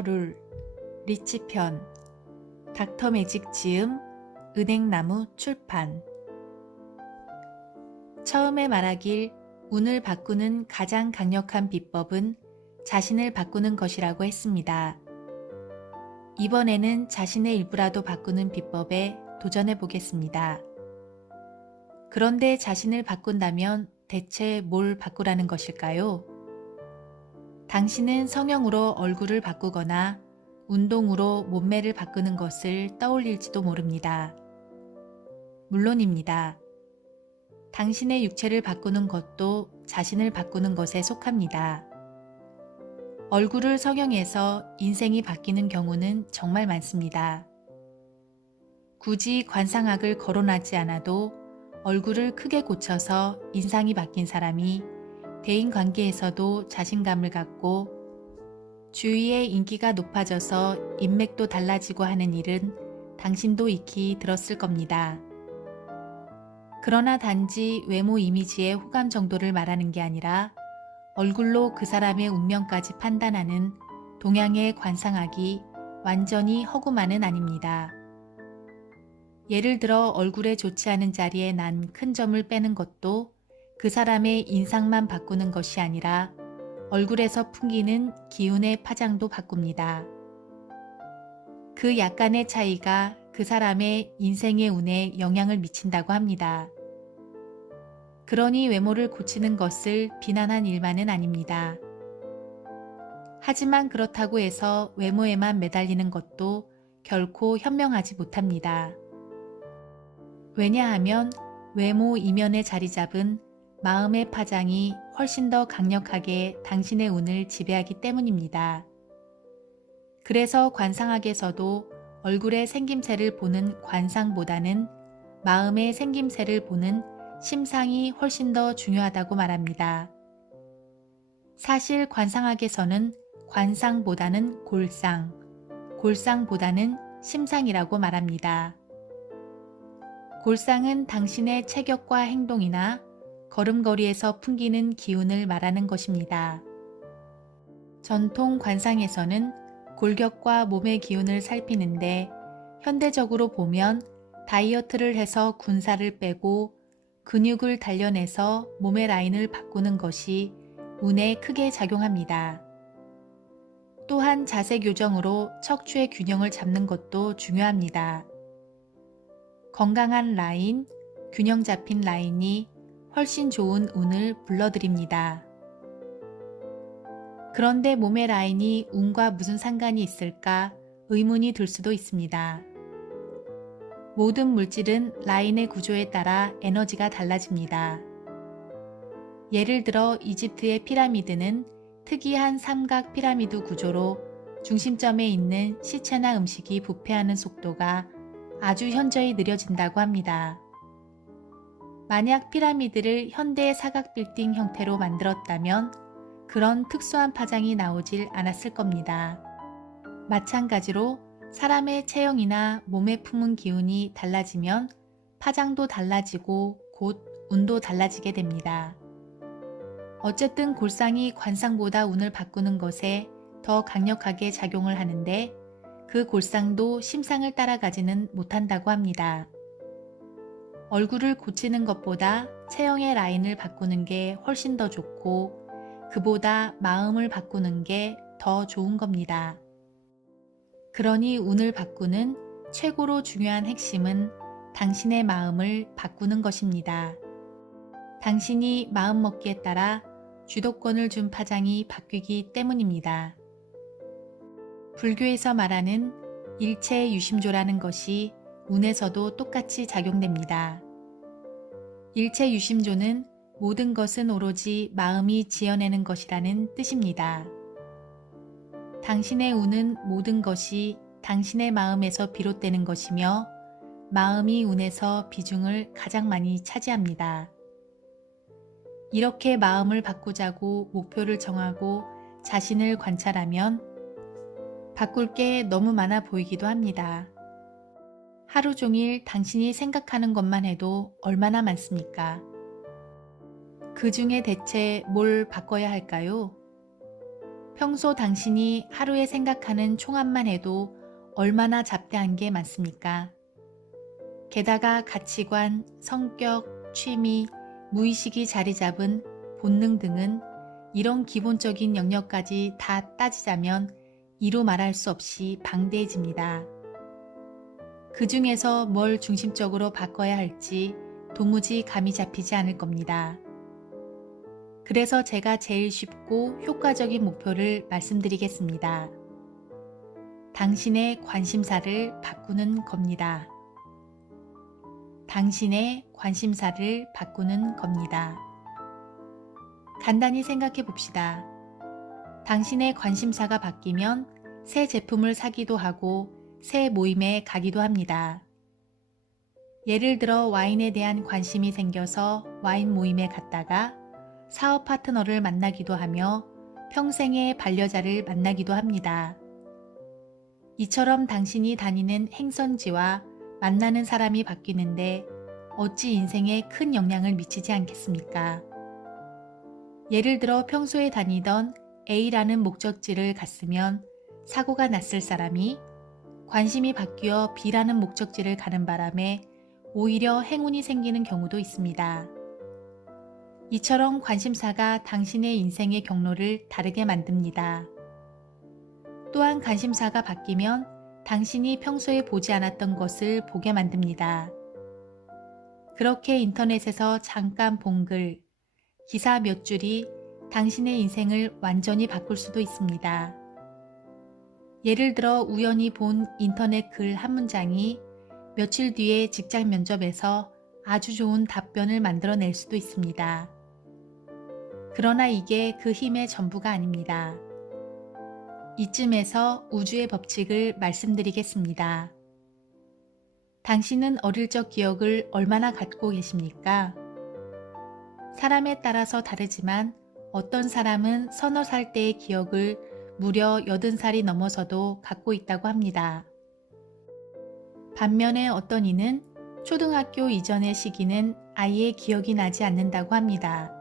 더 룰, 리치편, 닥터매직 지음, 은행나무 출판. 처음에 말하길 운을 바꾸는 가장 강력한 비법은 자신을 바꾸는 것이라고 했습니다. 이번에는 자신의 일부라도 바꾸는 비법에 도전해 보겠습니다. 그런데 자신을 바꾼다면 대체 뭘 바꾸라는 것일까요? 당신은 성형으로 얼굴을 바꾸거나 운동으로 몸매를 바꾸는 것을 떠올릴지도 모릅니다. 물론입니다. 당신의 육체를 바꾸는 것도 자신을 바꾸는 것에 속합니다. 얼굴을 성형해서 인생이 바뀌는 경우는 정말 많습니다. 굳이 관상학을 거론하지 않아도 얼굴을 크게 고쳐서 인상이 바뀐 사람이 대인관계에서도 자신감을 갖고 주위의 인기가 높아져서 인맥도 달라지고 하는 일은 당신도 익히 들었을 겁니다. 그러나 단지 외모 이미지의 호감 정도를 말하는 게 아니라 얼굴로 그 사람의 운명까지 판단하는 동양의 관상학이 완전히 허구만은 아닙니다. 예를 들어 얼굴에 좋지 않은 자리에 난 큰 점을 빼는 것도 그 사람의 인상만 바꾸는 것이 아니라 얼굴에서 풍기는 기운의 파장도 바꿉니다. 그 약간의 차이가 그 사람의 인생의 운에 영향을 미친다고 합니다. 그러니 외모를 고치는 것을 비난한 일만은 아닙니다. 하지만 그렇다고 해서 외모에만 매달리는 것도 결코 현명하지 못합니다. 왜냐하면 외모 이면에 자리 잡은 마음의 파장이 훨씬 더 강력하게 당신의 운을 지배하기 때문입니다. 그래서 관상학에서도 얼굴의 생김새를 보는 관상보다는 마음의 생김새를 보는 심상이 훨씬 더 중요하다고 말합니다. 사실 관상학에서는 관상보다는 골상, 골상보다는 심상이라고 말합니다. 골상은 당신의 체격과 행동이나 걸음걸이에서 풍기는 기운을 말하는 것입니다. 전통 관상에서는 골격과 몸의 기운을 살피는데 현대적으로 보면 다이어트를 해서 군살을 빼고 근육을 단련해서 몸의 라인을 바꾸는 것이 운에 크게 작용합니다. 또한 자세 교정으로 척추의 균형을 잡는 것도 중요합니다. 건강한 라인, 균형 잡힌 라인이 훨씬 좋은 운을 불러들입니다. 그런데 몸의 라인이 운과 무슨 상관이 있을까 의문이 들 수도 있습니다. 모든 물질은 라인의 구조에 따라 에너지가 달라집니다. 예를 들어 이집트의 피라미드는 특이한 삼각 피라미드 구조로 중심점에 있는 시체나 음식이 부패하는 속도가 아주 현저히 느려진다고 합니다. 만약 피라미드를 현대의 사각 빌딩 형태로 만들었다면 그런 특수한 파장이 나오질 않았을 겁니다. 마찬가지로 사람의 체형이나 몸에 품은 기운이 달라지면 파장도 달라지고 곧 운도 달라지게 됩니다. 어쨌든 골상이 관상보다 운을 바꾸는 것에 더 강력하게 작용을 하는데 그 골상도 심상을 따라가지는 못한다고 합니다. 얼굴을 고치는 것보다 체형의 라인을 바꾸는 게 훨씬 더 좋고 그보다 마음을 바꾸는 게 더 좋은 겁니다. 그러니 운을 바꾸는 최고로 중요한 핵심은 당신의 마음을 바꾸는 것입니다. 당신이 마음먹기에 따라 주도권을 준 파장이 바뀌기 때문입니다. 불교에서 말하는 일체유심조라는 것이 운에서도 똑같이 작용됩니다. 일체유심조는 모든 것은 오로지 마음이 지어내는 것이라는 뜻입니다. 당신의 운은 모든 것이 당신의 마음에서 비롯되는 것이며 마음이 운에서 비중을 가장 많이 차지합니다. 이렇게 마음을 바꾸자고 목표를 정하고 자신을 관찰하면 바꿀 게 너무 많아 보이기도 합니다. 하루 종일 당신이 생각하는 것만 해도 얼마나 많습니까? 그 중에 대체 뭘 바꿔야 할까요? 평소 당신이 하루에 생각하는 총합만 해도 얼마나 잡다한 게 많습니까? 게다가 가치관, 성격, 취미, 무의식이 자리 잡은 본능 등은 이런 기본적인 영역까지 다 따지자면 이루 말할 수 없이 방대해집니다. 그 중에서 뭘 중심적으로 바꿔야 할지 도무지 감이 잡히지 않을 겁니다. 그래서 제가 제일 쉽고 효과적인 목표를 말씀드리겠습니다. 당신의 관심사를 바꾸는 겁니다. 당신의 관심사를 바꾸는 겁니다. 간단히 생각해 봅시다. 당신의 관심사가 바뀌면 새 제품을 사기도 하고 새 모임에 가기도 합니다. 예를 들어 와인에 대한 관심이 생겨서 와인 모임에 갔다가 사업 파트너를 만나기도 하며 평생의 반려자를 만나기도 합니다. 이처럼 당신이 다니는 행선지와 만나는 사람이 바뀌는데 어찌 인생에 큰 영향을 미치지 않겠습니까? 예를 들어 평소에 다니던 A라는 목적지를 갔으면 사고가 났을 사람이 관심이 바뀌어 B라는 목적지를 가는 바람에 오히려 행운이 생기는 경우도 있습니다. 이처럼 관심사가 당신의 인생의 경로를 다르게 만듭니다. 또한 관심사가 바뀌면 당신이 평소에 보지 않았던 것을 보게 만듭니다. 그렇게 인터넷에서 잠깐 본 글, 기사 몇 줄이 당신의 인생을 완전히 바꿀 수도 있습니다. 예를 들어 우연히 본 인터넷 글 한 문장이 며칠 뒤에 직장 면접에서 아주 좋은 답변을 만들어낼 수도 있습니다. 그러나 이게 그 힘의 전부가 아닙니다. 이쯤에서 우주의 법칙을 말씀드리겠습니다. 당신은 어릴 적 기억을 얼마나 갖고 계십니까? 사람에 따라서 다르지만 어떤 사람은 서너 살 때의 기억을 무려 80살이 넘어서도 갖고 있다고 합니다. 반면에 어떤 이는 초등학교 이전의 시기는 아예 기억이 나지 않는다고 합니다.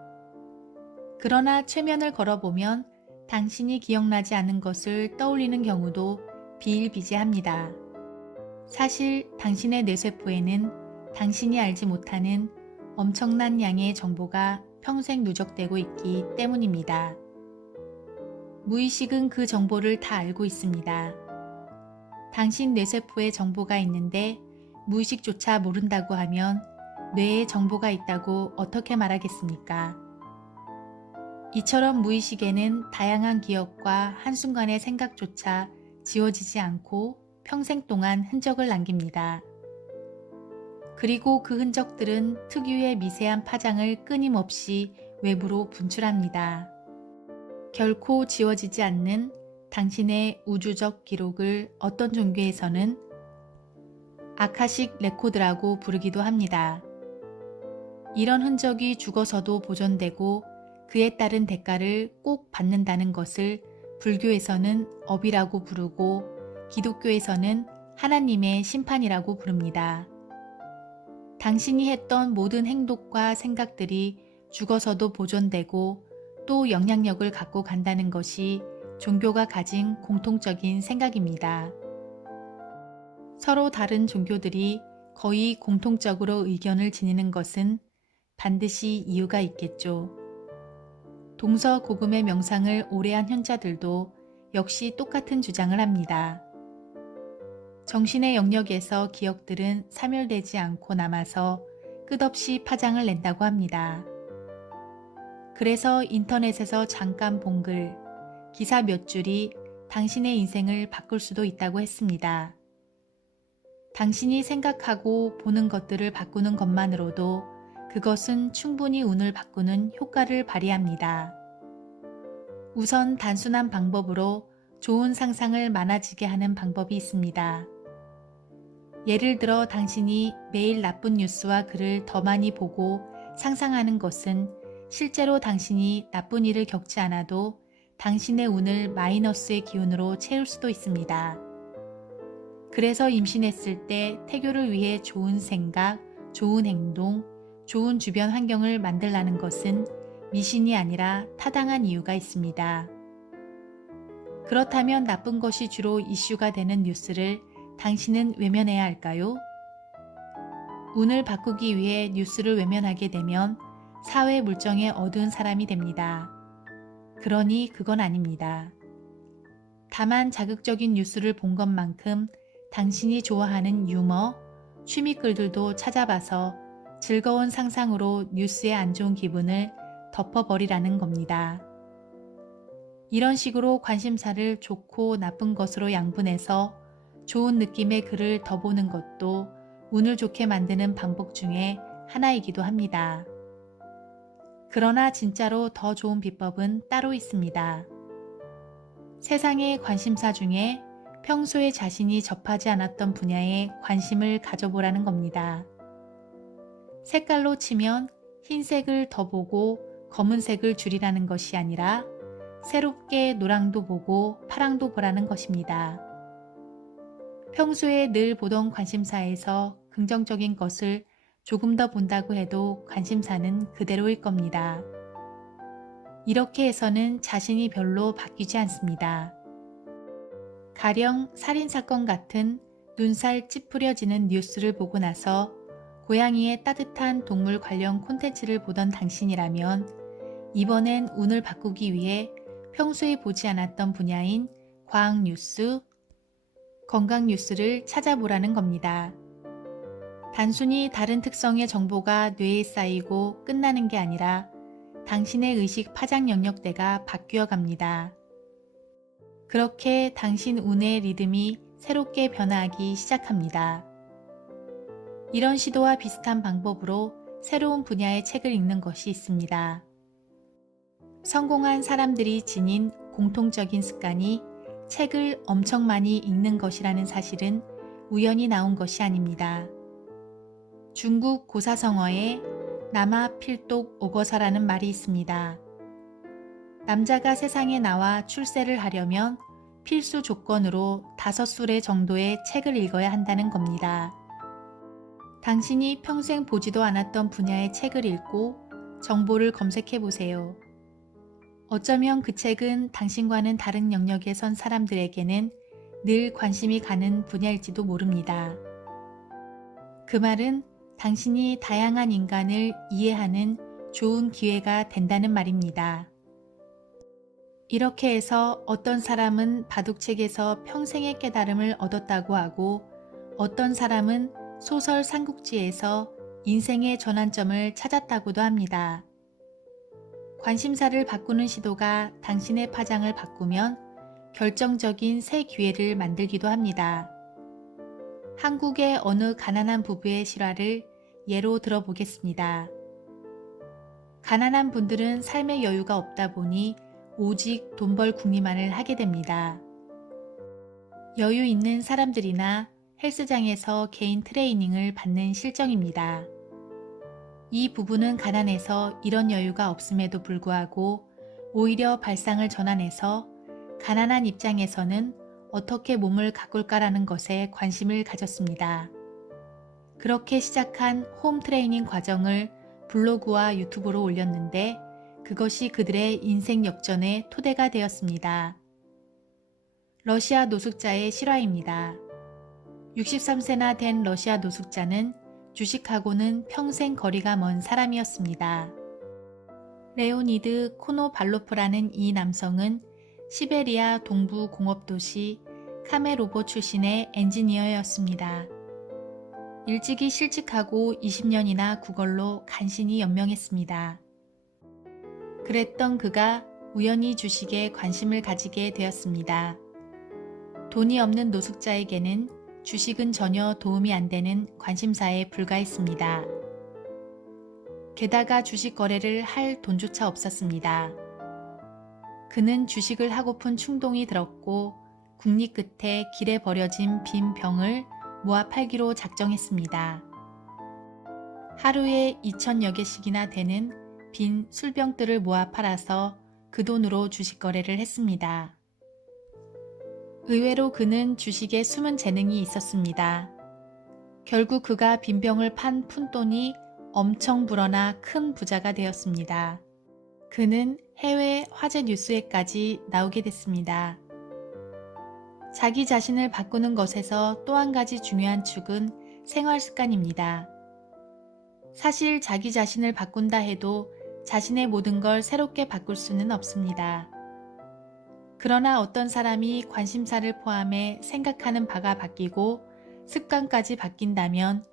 그러나 최면을 걸어보면 당신이 기억나지 않은 것을 떠올리는 경우도 비일비재합니다. 사실 당신의 뇌세포에는 당신이 알지 못하는 엄청난 양의 정보가 평생 누적되고 있기 때문입니다. 무의식은 그 정보를 다 알고 있습니다. 당신 뇌세포에 정보가 있는데 무의식조차 모른다고 하면 뇌에 정보가 있다고 어떻게 말하겠습니까? 이처럼 무의식에는 다양한 기억과 한순간의 생각조차 지워지지 않고 평생 동안 흔적을 남깁니다. 그리고 그 흔적들은 특유의 미세한 파장을 끊임없이 외부로 분출합니다. 결코 지워지지 않는 당신의 우주적 기록을 어떤 종교에서는 아카식 레코드라고 부르기도 합니다. 이런 흔적이 죽어서도 보존되고 그에 따른 대가를 꼭 받는다는 것을 불교에서는 업이라고 부르고 기독교에서는 하나님의 심판이라고 부릅니다. 당신이 했던 모든 행동과 생각들이 죽어서도 보존되고 또 영향력을 갖고 간다는 것이 종교가 가진 공통적인 생각입니다. 서로 다른 종교들이 거의 공통적으로 의견을 지니는 것은 반드시 이유가 있겠죠. 동서고금의 명상을 오래 한 현자들도 역시 똑같은 주장을 합니다. 정신의 영역에서 기억들은 사멸되지 않고 남아서 끝없이 파장을 낸다고 합니다. 그래서 인터넷에서 잠깐 본 글, 기사 몇 줄이 당신의 인생을 바꿀 수도 있다고 했습니다. 당신이 생각하고 보는 것들을 바꾸는 것만으로도 그것은 충분히 운을 바꾸는 효과를 발휘합니다. 우선 단순한 방법으로 좋은 상상을 많아지게 하는 방법이 있습니다. 예를 들어 당신이 매일 나쁜 뉴스와 글을 더 많이 보고 상상하는 것은 실제로 당신이 나쁜 일을 겪지 않아도 당신의 운을 마이너스의 기운으로 채울 수도 있습니다. 그래서 임신했을 때 태교를 위해 좋은 생각, 좋은 행동, 좋은 주변 환경을 만들라는 것은 미신이 아니라 타당한 이유가 있습니다. 그렇다면 나쁜 것이 주로 이슈가 되는 뉴스를 당신은 외면해야 할까요? 운을 바꾸기 위해 뉴스를 외면하게 되면 사회 물정에 어두운 사람이 됩니다. 그러니 그건 아닙니다. 다만 자극적인 뉴스를 본 것만큼 당신이 좋아하는 유머, 취미글들도 찾아봐서 즐거운 상상으로 뉴스의 안 좋은 기분을 덮어버리라는 겁니다. 이런 식으로 관심사를 좋고 나쁜 것으로 양분해서 좋은 느낌의 글을 더 보는 것도 운을 좋게 만드는 방법 중에 하나이기도 합니다. 그러나 진짜로 더 좋은 비법은 따로 있습니다. 세상의 관심사 중에 평소에 자신이 접하지 않았던 분야에 관심을 가져보라는 겁니다. 색깔로 치면 흰색을 더 보고 검은색을 줄이라는 것이 아니라 새롭게 노랑도 보고 파랑도 보라는 것입니다. 평소에 늘 보던 관심사에서 긍정적인 것을 조금 더 본다고 해도 관심사는 그대로일 겁니다. 이렇게 해서는 자신이 별로 바뀌지 않습니다. 가령 살인사건 같은 눈살 찌푸려지는 뉴스를 보고 나서 고양이의 따뜻한 동물 관련 콘텐츠를 보던 당신이라면 이번엔 운을 바꾸기 위해 평소에 보지 않았던 분야인 과학 뉴스, 건강 뉴스를 찾아보라는 겁니다. 단순히 다른 특성의 정보가 뇌에 쌓이고 끝나는 게 아니라 당신의 의식 파장 영역대가 바뀌어 갑니다. 그렇게 당신 운의 리듬이 새롭게 변화하기 시작합니다. 이런 시도와 비슷한 방법으로 새로운 분야의 책을 읽는 것이 있습니다. 성공한 사람들이 지닌 공통적인 습관이 책을 엄청 많이 읽는 것이라는 사실은 우연히 나온 것이 아닙니다. 중국 고사성어에 남아 필독 오거사라는 말이 있습니다. 남자가 세상에 나와 출세를 하려면 필수 조건으로 5수레 정도의 책을 읽어야 한다는 겁니다. 당신이 평생 보지도 않았던 분야의 책을 읽고 정보를 검색해 보세요. 어쩌면 그 책은 당신과는 다른 영역에 선 사람들에게는 늘 관심이 가는 분야일지도 모릅니다. 그 말은 당신이 다양한 인간을 이해하는 좋은 기회가 된다는 말입니다. 이렇게 해서 어떤 사람은 바둑책에서 평생의 깨달음을 얻었다고 하고 어떤 사람은 소설 삼국지에서 인생의 전환점을 찾았다고도 합니다. 관심사를 바꾸는 시도가 당신의 파장을 바꾸면 결정적인 새 기회를 만들기도 합니다. 한국의 어느 가난한 부부의 실화를 예로 들어보겠습니다. 가난한 분들은 삶의 여유가 없다 보니 오직 돈 벌 궁리만을 하게 됩니다. 여유 있는 사람들이나 헬스장에서 개인 트레이닝을 받는 실정입니다. 이 부부는 가난해서 이런 여유가 없음에도 불구하고 오히려 발상을 전환해서 가난한 입장에서는 어떻게 몸을 가꿀까라는 것에 관심을 가졌습니다. 그렇게 시작한 홈 트레이닝 과정을 블로그와 유튜브로 올렸는데 그것이 그들의 인생 역전의 토대가 되었습니다. 러시아 노숙자의 실화입니다. 63세나 된 러시아 노숙자는 주식하고는 평생 거리가 먼 사람이었습니다. 레오니드 코노발로프라는 이 남성은 시베리아 동부 공업도시 카메로보 출신의 엔지니어였습니다. 일찍이 실직하고 20년이나 구걸로 간신히 연명했습니다. 그랬던 그가 우연히 주식에 관심을 가지게 되었습니다. 돈이 없는 노숙자에게는 주식은 전혀 도움이 안 되는 관심사에 불과했습니다. 게다가 주식 거래를 할 돈조차 없었습니다. 그는 주식을 하고픈 충동이 들었고 국리 끝에 길에 버려진 빈 병을 모아 팔기로 작정했습니다. 하루에 2,000여 개씩이나 되는 빈 술병들을 모아 팔아서 그 돈으로 주식 거래를 했습니다. 의외로 그는 주식에 숨은 재능이 있었습니다. 결국 그가 빈병을 판 푼돈이 엄청 불어나 큰 부자가 되었습니다. 그는 해외 화제 뉴스에까지 나오게 됐습니다. 자기 자신을 바꾸는 것에서 또 한 가지 중요한 축은 생활 습관입니다. 사실 자기 자신을 바꾼다 해도 자신의 모든 걸 새롭게 바꿀 수는 없습니다. 그러나 어떤 사람이 관심사를 포함해 생각하는 바가 바뀌고 습관까지 바뀐다면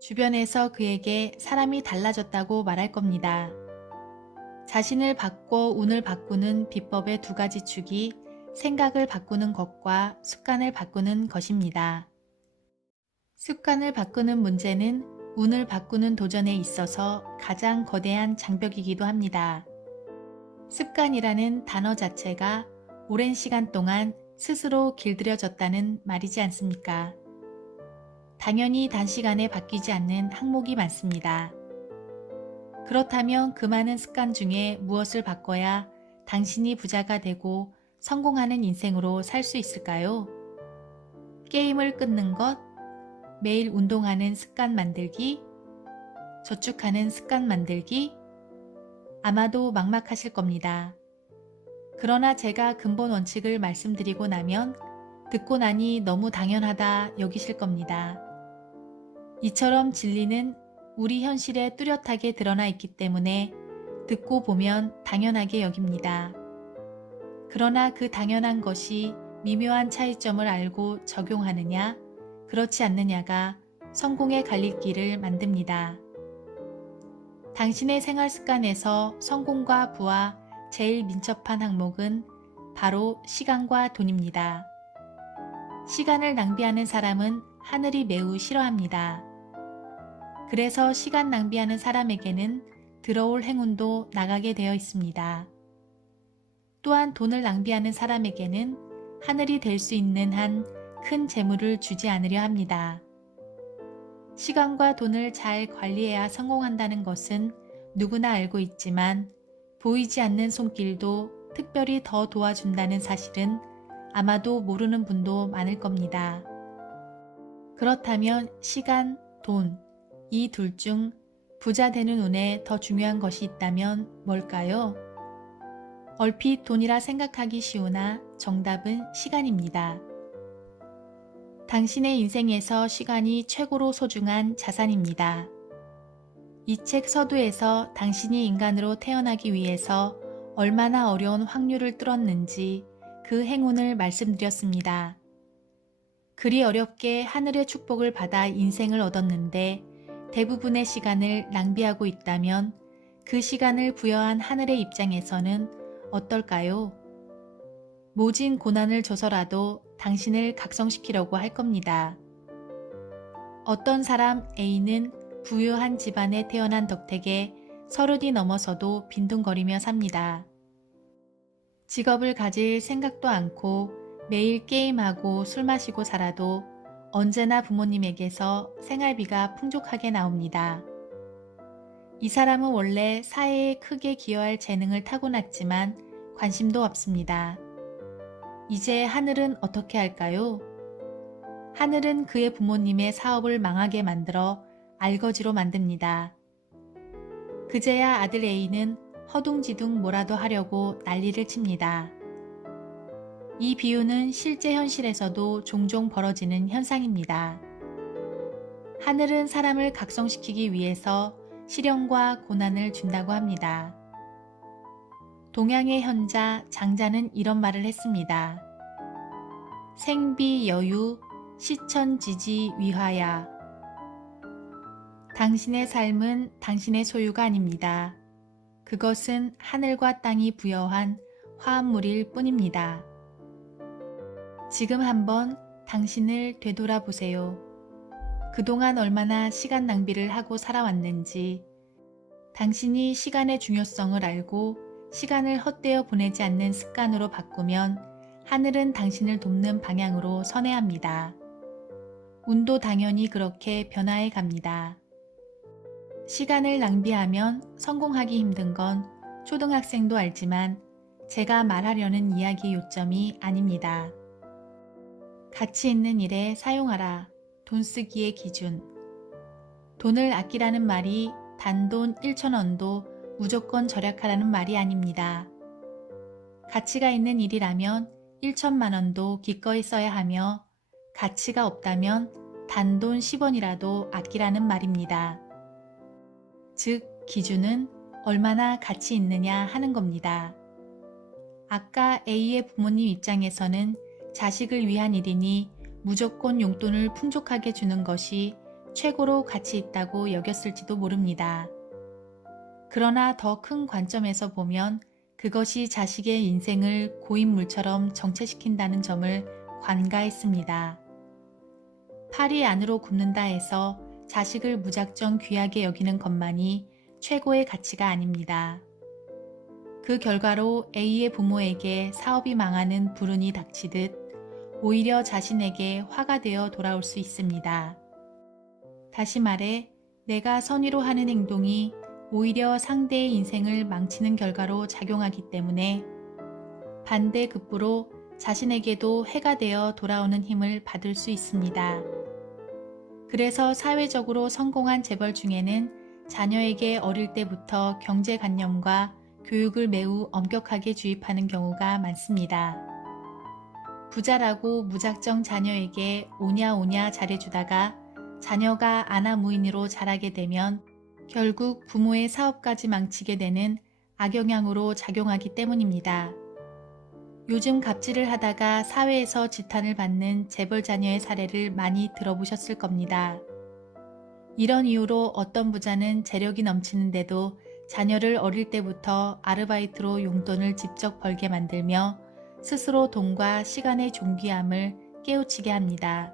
주변에서 그에게 사람이 달라졌다고 말할 겁니다. 자신을 바꿔 운을 바꾸는 비법의 두 가지 축이 생각을 바꾸는 것과 습관을 바꾸는 것입니다. 습관을 바꾸는 문제는 운을 바꾸는 도전에 있어서 가장 거대한 장벽이기도 합니다. 습관이라는 단어 자체가 오랜 시간 동안 스스로 길들여졌다는 말이지 않습니까? 당연히 단시간에 바뀌지 않는 항목이 많습니다. 그렇다면 그 많은 습관 중에 무엇을 바꿔야 당신이 부자가 되고 성공하는 인생으로 살 수 있을까요? 게임을 끊는 것, 매일 운동하는 습관 만들기, 저축하는 습관 만들기? 아마도 막막하실 겁니다. 그러나 제가 근본 원칙을 말씀드리고 나면 듣고 나니 너무 당연하다 여기실 겁니다. 이처럼 진리는 우리 현실에 뚜렷하게 드러나 있기 때문에 듣고 보면 당연하게 여깁니다. 그러나 그 당연한 것이 미묘한 차이점을 알고 적용하느냐, 그렇지 않느냐가 성공의 갈림길을 만듭니다. 당신의 생활 습관에서 성공과 부와 제일 민첩한 항목은 바로 시간과 돈입니다. 시간을 낭비하는 사람은 하늘이 매우 싫어합니다. 그래서 시간 낭비하는 사람에게는 들어올 행운도 나가게 되어 있습니다. 또한 돈을 낭비하는 사람에게는 하늘이 될 수 있는 한 큰 재물을 주지 않으려 합니다. 시간과 돈을 잘 관리해야 성공한다는 것은 누구나 알고 있지만 보이지 않는 손길도 특별히 더 도와준다는 사실은 아마도 모르는 분도 많을 겁니다. 그렇다면 시간, 돈, 이 둘 중 부자 되는 운에 더 중요한 것이 있다면 뭘까요? 얼핏 돈이라 생각하기 쉬우나 정답은 시간입니다. 당신의 인생에서 시간이 최고로 소중한 자산입니다. 이 책 서두에서 당신이 인간으로 태어나기 위해서 얼마나 어려운 확률을 뚫었는지 그 행운을 말씀드렸습니다. 그리 어렵게 하늘의 축복을 받아 인생을 얻었는데 대부분의 시간을 낭비하고 있다면 그 시간을 부여한 하늘의 입장에서는 어떨까요? 모진 고난을 줘서라도 당신을 각성시키려고 할 겁니다. 어떤 사람 A는 부유한 집안에 태어난 덕택에 30이 넘어서도 빈둥거리며 삽니다. 직업을 가질 생각도 않고 매일 게임하고 술 마시고 살아도 언제나 부모님에게서 생활비가 풍족하게 나옵니다. 이 사람은 원래 사회에 크게 기여할 재능을 타고났지만 관심도 없습니다. 이제 하늘은 어떻게 할까요? 하늘은 그의 부모님의 사업을 망하게 만들어 알거지로 만듭니다. 그제야 아들 A는 허둥지둥 뭐라도 하려고 난리를 칩니다. 이 비유는 실제 현실에서도 종종 벌어지는 현상입니다. 하늘은 사람을 각성시키기 위해서 시련과 고난을 준다고 합니다. 동양의 현자 장자는 이런 말을 했습니다. 생비 여유 시천지지 위하야. 당신의 삶은 당신의 소유가 아닙니다. 그것은 하늘과 땅이 부여한 화합물일 뿐입니다. 지금 한번 당신을 되돌아보세요. 그동안 얼마나 시간 낭비를 하고 살아왔는지, 당신이 시간의 중요성을 알고 시간을 헛되어 보내지 않는 습관으로 바꾸면 하늘은 당신을 돕는 방향으로 선회합니다. 운도 당연히 그렇게 변화해 갑니다. 시간을 낭비하면 성공하기 힘든 건 초등학생도 알지만 제가 말하려는 이야기 요점이 아닙니다. 가치 있는 일에 사용하라. 돈 쓰기의 기준. 돈을 아끼라는 말이 단돈 1,000원도 무조건 절약하라는 말이 아닙니다. 가치가 있는 일이라면 1천만 원도 기꺼이 써야 하며 가치가 없다면 단돈 10원이라도 아끼라는 말입니다. 즉, 기준은 얼마나 가치 있느냐 하는 겁니다. 아까 A의 부모님 입장에서는 자식을 위한 일이니 무조건 용돈을 풍족하게 주는 것이 최고로 가치 있다고 여겼을지도 모릅니다. 그러나 더 큰 관점에서 보면 그것이 자식의 인생을 고인물처럼 정체시킨다는 점을 관가했습니다. 팔이 안으로 굽는다 해서 자식을 무작정 귀하게 여기는 것만이 최고의 가치가 아닙니다. 그 결과로 A의 부모에게 사업이 망하는 불운이 닥치듯 오히려 자신에게 화가 되어 돌아올 수 있습니다. 다시 말해 내가 선의로 하는 행동이 오히려 상대의 인생을 망치는 결과로 작용하기 때문에 반대급부로 자신에게도 해가 되어 돌아오는 힘을 받을 수 있습니다. 그래서 사회적으로 성공한 재벌 중에는 자녀에게 어릴 때부터 경제관념과 교육을 매우 엄격하게 주입하는 경우가 많습니다. 부자라고 무작정 자녀에게 오냐오냐 잘해주다가 자녀가 아나무인으로 자라게 되면 결국 부모의 사업까지 망치게 되는 악영향으로 작용하기 때문입니다. 요즘 갑질을 하다가 사회에서 지탄을 받는 재벌 자녀의 사례를 많이 들어보셨을 겁니다. 이런 이유로 어떤 부자는 재력이 넘치는데도 자녀를 어릴 때부터 아르바이트로 용돈을 직접 벌게 만들며 스스로 돈과 시간의 존귀함을 깨우치게 합니다.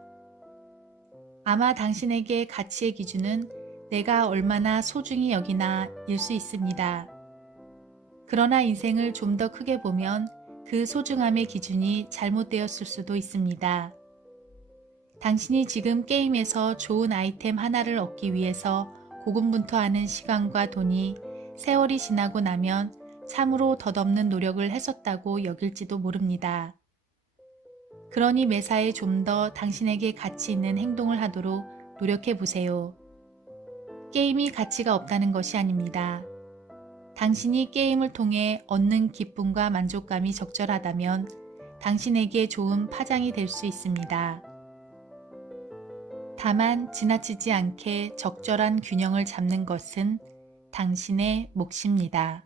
아마 당신에게 가치의 기준은 내가 얼마나 소중히 여기나 일 수 있습니다. 그러나 인생을 좀 더 크게 보면 그 소중함의 기준이 잘못되었을 수도 있습니다. 당신이 지금 게임에서 좋은 아이템 하나를 얻기 위해서 고군분투하는 시간과 돈이 세월이 지나고 나면 참으로 덧없는 노력을 했었다고 여길지도 모릅니다. 그러니 매사에 좀 더 당신에게 가치 있는 행동을 하도록 노력해 보세요. 게임이 가치가 없다는 것이 아닙니다. 당신이 게임을 통해 얻는 기쁨과 만족감이 적절하다면 당신에게 좋은 파장이 될 수 있습니다. 다만 지나치지 않게 적절한 균형을 잡는 것은 당신의 몫입니다.